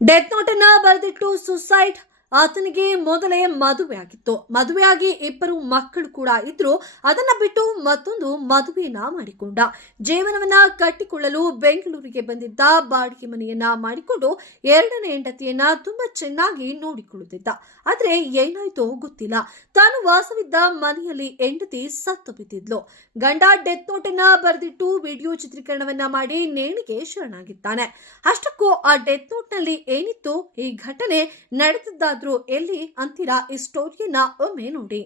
Death note ಅನ್ನ ಬರೆದಿಟ್ಟು suicide. ಆತನಿಗೆ ಮೊದಲೇ ಮದುವೆಯಾಗಿತ್ತು. ಮದುವೆಯಾಗಿ 2 ಮಕ್ಕಳು ಕೂಡ ಇದ್ರು. ಅದನ್ನ ಬಿಟ್ಟು ಮತ್ತೊಂದು ಮದುವೆಯನ್ನ ಮಾಡಿಕೊಂಡ. ಜೀವನವನ್ನ ಕಟ್ಟಿಕೊಳ್ಳಲು ಬೆಂಗಳೂರಿಗೆ ಬಂದಿದ್ದ. ಬಾಡಿಗೆ ಮನೆಯನ್ನ ಮಾಡಿಕೊಂಡು 2ನೇ ಹೆಂಡತಿಯನ್ನ ತುಂಬಾ ಚೆನ್ನಾಗಿ ನೋಡಿಕೊಳ್ಳುತ್ತಿದ್ದ. ಆದ್ರೆ ಏನಾಯ್ತೋ ಗೊತ್ತಿಲ್ಲ. ತಾನು ವಾಸವಿದ್ದ ಮನೆಯಲ್ಲಿ ಹೆಂಡತಿ ಸತ್ತು ಬಿದ್ದಿದ್ಲು. ಗಂಡ ಡೆತ್ ನೋಟ್ ಅನ್ನ ಬರೆದಿಟ್ಟು ವಿಡಿಯೋ ಚಿತ್ರೀಕರಣವನ್ನ ಮಾಡಿ ನೇಣಿಗೆ ಶರಣಾಗಿದ್ದಾನೆ. ಅಷ್ಟಕ್ಕೂ ಆ ಡೆತ್ ನೋಟ್ ನಲ್ಲಿ ಏನಿತ್ತು, ಈ ಘಟನೆ ನಡೆದಿದ್ದ ಎಲ್ಲಿ ಅಂತೀರಾ? ಈ ಸ್ಟೋರಿಯನ್ನ ಒಮ್ಮೆ ನೋಡಿ.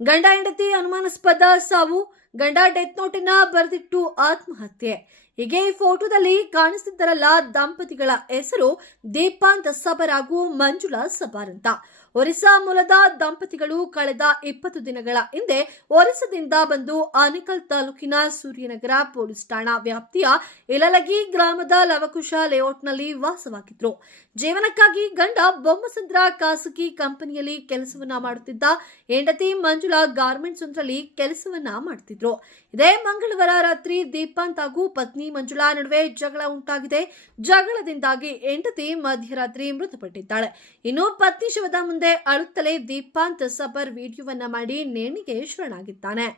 ಗಂಡ ಹೆಂಡತಿ ಅನುಮಾನಾಸ್ಪದ ಸಾವು. ಗಂಡ ಡೆತ್ ನೋಟನ್ನ ಬರೆದಿಟ್ಟು ಆತ್ಮಹತ್ಯೆ. ಹೀಗೆ ಈ ಫೋಟೋದಲ್ಲಿ ಕಾಣಿಸ್ತಿದ್ದಾರಲ್ಲ, ದಂಪತಿಗಳ ಹೆಸರು ದೀಪಾಂತ್ ಸಬರ್ ಹಾಗೂ ಮಂಜುಳಾ ಸಬರ್ ಅಂತ. ಒರಿಸ್ಸಾ ಮೂಲದ ದಂಪತಿಗಳು ಕಳೆದ 20 ದಿನಗಳ ಹಿಂದೆ ಒರಿಸ್ಸಾದಿಂದ ಬಂದು ಆನೇಕಲ್ ತಾಲೂಕಿನ ಸೂರ್ಯನಗರ ಪೊಲೀಸ್ ಠಾಣಾ ವ್ಯಾಪ್ತಿಯ ಇಲಲಗಿ ಗ್ರಾಮದ ಲವಕುಶ ಲೇಔಟ್ನಲ್ಲಿ ವಾಸವಾಗಿದ್ರು. ಜೀವನಕ್ಕಾಗಿ ಗಂಡ ಬೊಮ್ಮಸಂದ್ರ ಖಾಸಗಿ ಕಂಪನಿಯಲ್ಲಿ ಕೆಲಸವನ್ನ ಮಾಡುತ್ತಿದ್ದ. ಹೆಂಡತಿ ಮಂಜುಳಾ ಗಾರ್ಮೆಂಟ್ಸ್ ಒಂದರಲ್ಲಿ ಕೆಲಸವನ್ನ ಮಾಡ್ತಿದ್ರು. ಇದೇ ಮಂಗಳವಾರ ರಾತ್ರಿ ದೀಪಾಂತ್ ಹಾಗೂ ಪತ್ನಿ ಮಂಜುಳಾ ನಡುವೆ ಜಗಳ ಉಂಟಾಗಿದೆ. ಜಗಳದಿಂದಾಗಿ ಹೆಂಡತಿ ಮಧ್ಯರಾತ್ರಿ ಮೃತಪಟ್ಟಿದ್ದಾಳೆ. ಇನ್ನು ಪತ್ನಿ ಶವದ ಮುಂದೆ ಅಳುತ್ತಲೇ ದೀಪಾಂತ್ ಸಬರ್ ವಿಡಿಯೋವನ್ನ ಮಾಡಿ ನೇಣಿಗೆ ಶರಣಾಗಿದ್ದಾನೆ.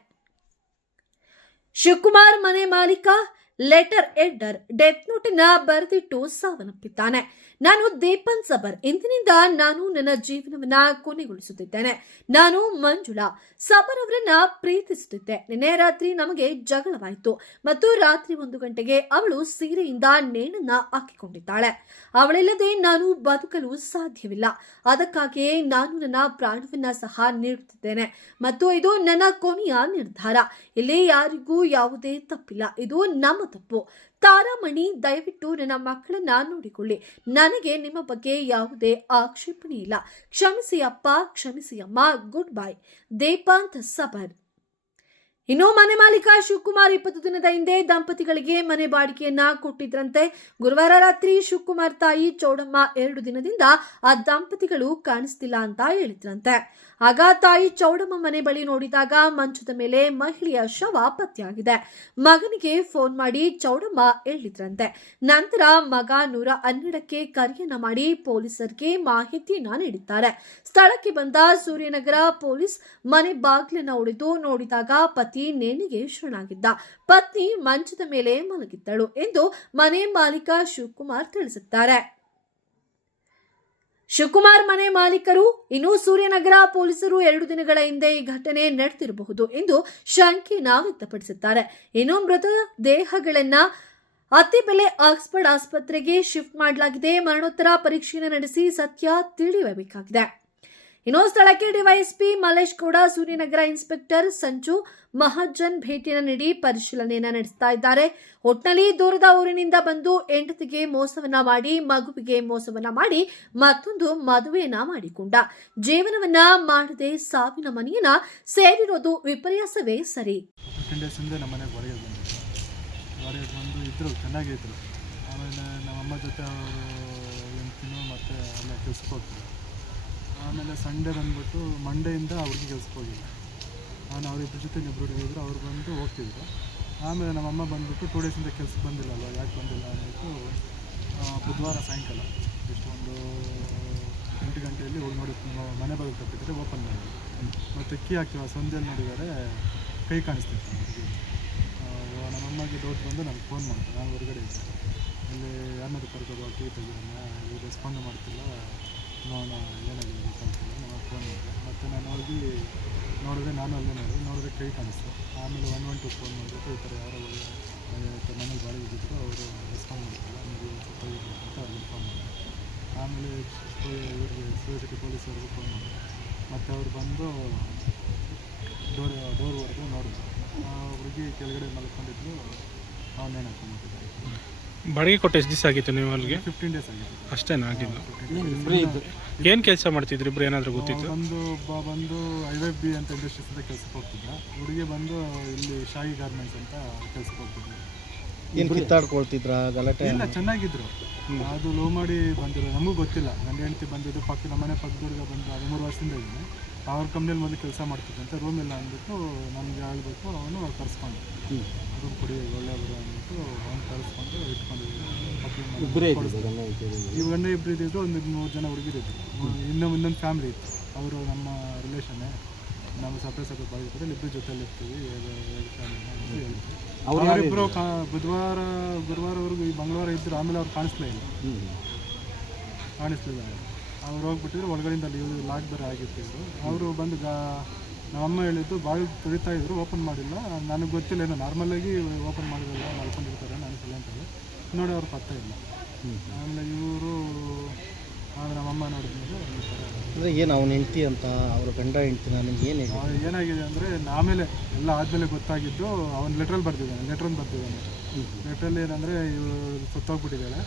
ಶಿವಕುಮಾರ್ ಮನೆ ಮಾಲೀಕ ಲೆಟರ್ ಎಡ್ಡರ್ ಡೆತ್ ನೋಟನ್ನ ಬರೆದಿಟ್ಟು ಸಾವನ್ನಪ್ಪಿದ್ದಾನೆ. ನಾನು ದೀಪಾಂತ್ ಸಬರ್. ಇಂದಿನಿಂದ ನಾನು ನನ್ನ ಜೀವನವನ್ನ ಕೊನೆಗೊಳಿಸುತ್ತಿದ್ದೇನೆ. ನಾನು ಮಂಜುಳಾ ಸಬರ್ ಅವರನ್ನ ಪ್ರೀತಿಸುತ್ತಿದ್ದೆ. ನಿನ್ನೆ ರಾತ್ರಿ ನಮಗೆ ಜಗಳವಾಯಿತು ಮತ್ತು ರಾತ್ರಿ 1 ಗಂಟೆಗೆ ಅವಳು ಸೀರೆಯಿಂದ ನೇಣನ್ನ ಹಾಕಿಕೊಂಡಿದ್ದಾಳೆ. ಅವಳಿಲ್ಲದೆ ನಾನು ಬದುಕಲು ಸಾಧ್ಯವಿಲ್ಲ. ಅದಕ್ಕಾಗಿಯೇ ನಾನು ನನ್ನ ಪ್ರಾಣವನ್ನ ಸಹ ನೀಡುತ್ತಿದ್ದೇನೆ ಮತ್ತು ಇದು ನನ್ನ ಕೊನೆಯ ನಿರ್ಧಾರ. ಇಲ್ಲಿ ಯಾರಿಗೂ ಯಾವುದೇ ತಪ್ಪಿಲ್ಲ. ಇದು ನಮ್ಮ ತಪ್ಪು. ತಾರಾಮಣಿ, ದಯವಿಟ್ಟು ನನ್ನ ಮಕ್ಕಳನ್ನ ನೋಡಿಕೊಳ್ಳಿ. ನನಗೆ ನಿಮ್ಮ ಬಗ್ಗೆ ಯಾವುದೇ ಆಕ್ಷೇಪಣೆ ಇಲ್ಲ. ಕ್ಷಮಿಸಿ ಅಪ್ಪ, ಕ್ಷಮಿಸಿ ಅಮ್ಮ. Good bye. ದೀಪಾಂತ್ ಸಬರ್. ಇನ್ನು ಮನೆ ಮಾಲೀಕ ಶಿವಕುಮಾರ್ 20 ದಿನದ ಹಿಂದೆ ದಂಪತಿಗಳಿಗೆ ಮನೆ ಬಾಡಿಗೆಯನ್ನ ಕೊಟ್ಟಿದ್ರಂತೆ. ಗುರುವಾರ ರಾತ್ರಿ ಶಿವಕುಮಾರ್ ತಾಯಿ ಚೌಡಮ್ಮ 2 ದಿನದಿಂದ ಆ ದಂಪತಿಗಳು ಕಾಣಿಸ್ತಿಲ್ಲ ಅಂತ ಹೇಳಿದ್ರಂತೆ. ಆಗ ತಾಯಿ ಚೌಡಮ್ಮ ಮನೆ ಬಳಿ ನೋಡಿದಾಗ ಮಂಚದ ಮೇಲೆ ಮಹಿಳೆಯ ಶವ ಪತ್ತೆಯಾಗಿದೆ. ಮಗನಿಗೆ ಫೋನ್ ಮಾಡಿ ಚೌಡಮ್ಮ ಹೇಳಿದ್ರಂತೆ. ನಂತರ ಮಗ 112ಕ್ಕೆ ಕರೆಯನ್ನ ಮಾಡಿ ಪೊಲೀಸರಿಗೆ ಮಾಹಿತಿಯನ್ನ ನೀಡಿದ್ದಾರೆ. ಸ್ಥಳಕ್ಕೆ ಬಂದ ಸೂರ್ಯನಗರ ಪೊಲೀಸ್ ಮನೆ ಬಾಗಿಲನ್ನ ಒಡೆದು ನೋಡಿದಾಗ ಪತಿ ನೇಣಿಗೆ ಶರಣಾಗಿದ್ದ. ಪತ್ನಿ ಮಂಚದ ಮೇಲೆ ಮಲಗಿದ್ದಳು ಎಂದು ಮನೆ ಮಾಲೀಕ ಶಿವಕುಮಾರ್ ತಿಳಿಸಿದ್ದಾರೆ. ಶಿವಕುಮಾರ್ ಮನೆ ಮಾಲೀಕರು ಇನ್ನು ಸೂರ್ಯನಗರ ಪೊಲೀಸರು 2 ದಿನಗಳ ಹಿಂದೆ ಈ ಘಟನೆ ನಡೆದಿರಬಹುದು ಎಂದು ಶಂಕೆಯನ್ನ ವ್ಯಕ್ತಪಡಿಸಿದ್ದಾರೆ. ಇನ್ನು ಮೃತ ದೇಹಗಳನ್ನ ಅತ್ತಿಬೆಲೆ ಆಕ್ಸ್ಫರ್ಡ್ ಆಸ್ಪತ್ರೆಗೆ ಶಿಫ್ಟ್ ಮಾಡಲಾಗಿದೆ. ಮರಣೋತ್ತರ ಪರೀಕ್ಷೆಯನ್ನು ನಡೆಸಿ ಸತ್ಯ ತಿಳಿಯಬೇಕಾಗಿದೆ. ಇನ್ನು ಸ್ಥಳಕ್ಕೆ ಡಿವೈಎಸ್ಪಿ ಮಲೇಶ್ ಗೌಡ, ಸೂರ್ಯನಗರ ಇನ್ಸ್ಪೆಕ್ಟರ್ ಸಂಜು ಮಹಾಜನ್ ಭೇಟಿಯನ್ನು ನೀಡಿ ಪರಿಶೀಲನೆಯನ್ನ ನಡೆಸ್ತಾ ಇದ್ದಾರೆ. ಒಟ್ನಲ್ಲಿ ದೂರದ ಊರಿನಿಂದ ಬಂದು ಹೆಂಡತಿಗೆ ಮೋಸವನ್ನ ಮಾಡಿ, ಮಗುವಿಗೆ ಮೋಸವನ್ನ ಮಾಡಿ, ಮತ್ತೊಂದು ಮದುವೆಯನ್ನ ಮಾಡಿಕೊಂಡ. ಜೀವನವನ್ನ ಮಾಡದೆ ಸಾವಿನ ಮನೆಯನ್ನ ಸೇರಿರೋದು ವಿಪರ್ಯಾಸವೇ ಸರಿ. ಆಮೇಲೆ ನಮ್ಮಮ್ಮ ಜೊತೆ ಮತ್ತೆ ಅಲ್ಲೇ ಕೆಲ್ಸಕ್ಕೆ ಹೋಗ್ತಾರೆ. ಆಮೇಲೆ ಸಂಡೇ ಬಂದ್ಬಿಟ್ಟು ಮಂಡೆಯಿಂದ ಅವ್ರಿಗೆ ಕೆಲ್ಸಕ್ಕೆ ಹೋಗಿಲ್ಲ. ನಾನು ಅವರಿಬ್ಬರ ಜೊತೆ ಇಬ್ಬರು ಹುಡುಗಿದ್ರು. ಅವ್ರು ಬಂದು ಹೋಗ್ತಿದ್ರು. ಆಮೇಲೆ ನಮ್ಮಮ್ಮ ಬಂದ್ಬಿಟ್ಟು 2 ಡೇಸಿಂದ ಕೆಲ್ಸಕ್ಕೆ ಬಂದಿಲ್ಲಲ್ಲ, ಯಾಕೆ ಬಂದಿಲ್ಲ ಅಂದ್ಬಿಟ್ಟು ಬುಧವಾರ ಸಾಯಂಕಾಲ ಒಂದು 8 ಗಂಟೆಯಲ್ಲಿ ಹೋಗಿ ನೋಡಿ ಮನೆ ಬಾಗಿಲು ತಪ್ಪಿದ್ರೆ ಓಪನ್ ಮಾಡಿದ್ರು. ಮತ್ತು ಕೀ ಹಾಕ್ತೀವಿ ಸಂಜೆಯಲ್ಲಿ ನೋಡಿದರೆ ಕೈ ಕಾಣಿಸ್ತಿತ್ತು. ನಮ್ಮಮ್ಮಗೆ ಡೌಟ್ ಬಂದು ನನಗೆ ಫೋನ್ ಮಾಡಿದ್ರು. ನಾನು ಹೊರಗಡೆ ಇದ್ದೆ. ಇಲ್ಲಿ ಯಾರನ್ನಾದ್ರು ಕರ್ಕೋದು, ಕೀ ತೆಗಿರೋಣ, ಇವ್ರು ರೆಸ್ಪಾಂಡ್ ಮಾಡ್ತಿಲ್ಲ, ನಾನು ಏನಾಗಿದೆ ಗೊತ್ತಾಗ್ತಿಲ್ಲ. ನಾನು ಫೋನ್ ಮಾಡಿದೆ. ಮತ್ತು ನಾನು ಹೋಗಿ ನೋಡಿದ್ರೆ, ನಾನು ಅಲ್ಲೇ ನೋಡಿದ್ರೆ ಕೈ ಕಾಣಿಸ್ತು. ಆಮೇಲೆ 112 ಫೋನ್ ಮಾಡಿಬಿಟ್ಟು ಈ ಥರ ಯಾರೋ ಮನೇಲಿ ಬಾಡಿಗೆ ಇದ್ದಿದ್ರು, ಅವರು ರೆಸ್ಪಾಂಡ್ ಮಾಡ್ತಿಲ್ಲ, ನೀವು ಸ್ವಲ್ಪ ಅಂತ ಅವ್ರಿಗೆ ಫೋನ್ ಮಾಡಿದೆ. ಆಮೇಲೆ ಇವ್ರಿಗೆ ಸಿಟಿ ಪೊಲೀಸವ್ರಿಗೆ ಫೋನ್ ಮಾಡಿದೆ. ಮತ್ತು ಅವ್ರು ಬಂದು ಡೋರ್ವರೆಗೂ ನೋಡಿದ್ರು. ಹುಡುಗಿ ಕೆಳಗಡೆ ಮಲ್ಕೊಂಡಿದ್ರು. ಅವನ್ನೇನು ಹಾಕೊಂಡ್ಬಿಟ್ಟಿದ್ದಾರೆ. ಬಾಡಿಗೆ ಕೊಟ್ಟು ಎಷ್ಟು ದಿವಸ ಆಗಿತ್ತು ನೀವು ಅಲ್ಲಿಗೆ? 15 ಡೇಸ್ ಆಗಿತ್ತು. ಅಷ್ಟೇನಾ ಆಗಿದ್ದು? ಏನು ಕೆಲಸ ಮಾಡ್ತಿದ್ರು ಇಬ್ಬರು, ಏನಾದರೂ ಗೊತ್ತಿತ್ತು? ಬಂದು IFB ಅಂತ ಇಂಡಸ್ಟ್ರೀಸ್ ಅಂತ ಕೆಲ್ಸಕ್ಕೆ ಹೋಗ್ತಿದ್ದ. ಹುಡುಗಿ ಬಂದು ಇಲ್ಲಿ ಶಾಯಿ ಗಾರ್ಮೆಂಟ್ಸ್ ಅಂತ ಕೆಲ್ಸಕ್ಕೆ ಹೋಗ್ತಿದ್ದೆ. ಏನು ಕಿತ್ತಾಡ್ಕೊಳ್ತಿದ್ರ? ಗಲಾಟೆ ಇಲ್ಲ, ಚೆನ್ನಾಗಿದ್ರು. ಅದು ಲೋ ಮಾಡಿ ಬಂದಿರೋ ನಮಗೂ ಗೊತ್ತಿಲ್ಲ. ನನ್ನ ಹೆಂಡತಿ ಬಂದಿದ್ದು ನಮ್ಮನೆ ಪಕ್ಕದವ್ರಿಗೆ ಬಂದು 13 ವರ್ಷದಿಂದ ಇದ್ದೀನಿ. ಅವ್ರ ಕಂಪ್ನಿಯಲ್ಲಿ ಮೊದಲು ಕೆಲಸ ಮಾಡ್ತಿದ್ದಂತೆ ರೂಮ್ ಇಲ್ಲ ಅಂದ್ಬಿಟ್ಟು ನಮಗೆ ಹೇಳ್ಬಿಟ್ಟು ಅವನು ಕರೆಸ್ಕೊಂಡು ರೂಮ್ ಕೊಡಿ ಒಳ್ಳೆ ಅವರು ಅಂದ್ಬಿಟ್ಟು ಅವ್ನು ಕರೆಸ್ಕೊಂಡು ಈ ಗಂಡ ಇಬ್ಬರು ಇದ್ದಿದ್ದು ಒಂದು 3 ಜನ ಹುಡುಗಿರಿದ್ರು. ಇನ್ನೊಂದು ಫ್ಯಾಮಿಲಿ ಇತ್ತು, ಅವರು ನಮ್ಮ ರಿಲೇಷನ್ನೇ, ನಾವು ಸಪ್ರೇಟ್ ಬಾಗಿರ್ತಾರೆ, ಇಬ್ಬರು ಜೊತೆಲಿ ಇರ್ತೀವಿ, 2 ಫ್ಯಾಮಿಲಿ ಅಂತ ಹೇಳ್ತೀವಿ. ಅವರಿಬ್ಬರು ಗುರುವಾರವರೆಗೂ ಈ ಮಂಗಳವಾರ ಇದ್ದರು. ಆಮೇಲೆ ಅವ್ರು ಕಾಣಿಸ್ಲಿಲ್ಲ. ಅವ್ರು ಹೋಗ್ಬಿಟ್ಟಿದ್ರು ಒಳಗಡೆಯಿಂದ ಅಲ್ಲಿ ಲಾಕ್ ಬೇರೆ ಆಗಿರ್ತಿದ್ರು. ಅವರು ಬಂದು ನಮ್ಮಮ್ಮ ಹೇಳಿದ್ದು ಬಾಗಿಲು ತುಳಿತಾ ಇದ್ರು, ಓಪನ್ ಮಾಡಿಲ್ಲ. ನನಗೆ ಗೊತ್ತಿಲ್ಲ, ಏನೋ ನಾರ್ಮಲಾಗಿ ಓಪನ್ ಮಾಡಿರಲ್ಲ, ಮಲ್ಕೊಂಡಿರ್ತಾರೆ, ನಾನು ಅಂತೇಳಿ ನೋಡಿ ಅವ್ರು ಪತ್ತ ಇಲ್ಲ. ಆಮೇಲೆ ಇವರು ನಮ್ಮಮ್ಮ ನೋಡಿದ್ಮೇಲೆ ಈ ಥರ ಅಂದರೆ ಏನು ಅವ್ನ ಹೆಂಡ್ತಿ ಅಂತ ಅವ್ರ ಗಂಡ ಹೆಂಡ್ತಿ ನನಗೆ ಏನು ಏನಾಗಿದೆ ಅಂದರೆ ಆಮೇಲೆ ಎಲ್ಲ ಆದಮೇಲೆ ಗೊತ್ತಾಗಿದ್ದು, ಅವನು ಲೆಟ್ರಲ್ಲಿ ಬರ್ತಿದ್ದಾನೆ. ಲೆಟ್ರಲ್ಲಿ ಏನಂದರೆ ಇವಳು ಸತ್ತೋಗ್ಬಿಟ್ಟಿದ್ದಾಳೆ,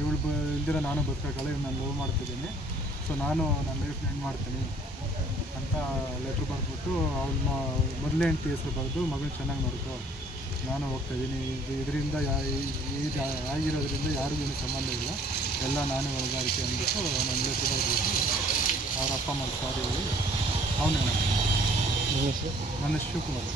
ಇವಳು ಇಲ್ದಿರ ನಾನು ಬದುಕಾಗಲ್ಲ, ಇವ್ನು ನಾನು ಲವ್ ಮಾಡ್ತಿದ್ದೀನಿ, ಸೊ ನಾನು ನನ್ನ ಲೈಫ್ನ ಎಂಡ್ ಮಾಡ್ತೀನಿ ಅಂತ ಲೆಟ್ರ್ ಬರೆದ್ಬಿಟ್ಟು ಅವ್ನ ಮೊದಲೇ ಹೆಂಡ್ತಿ ಹೆಸರು ಬರೆದು ಮಗಳು ಚೆನ್ನಾಗಿ ನೋಡ್ಕೊ, ನಾನು ಹೋಗ್ತಾಯಿದ್ದೀನಿ, ಇದರಿಂದ ಆಗಿರೋದ್ರಿಂದ ಯಾರಿಗೂ ಏನೂ ಸಂಬಂಧ ಇಲ್ಲ, ಎಲ್ಲ ನಾನೇ ಹೊರಗಾರಿಕೆ ಅಂದ್ಬಿಟ್ಟು ನನ್ನ ಲೆಟ್ರ್ ಬರೆದ್ಬಿಟ್ಟು ಅವ್ರ ಅಪ್ಪ ಅಮ್ಮ ಸಾರಿ ಹೇಳಿ ಅವನೇ ನನ್ನ ಶಿವಕುಮಾರ್.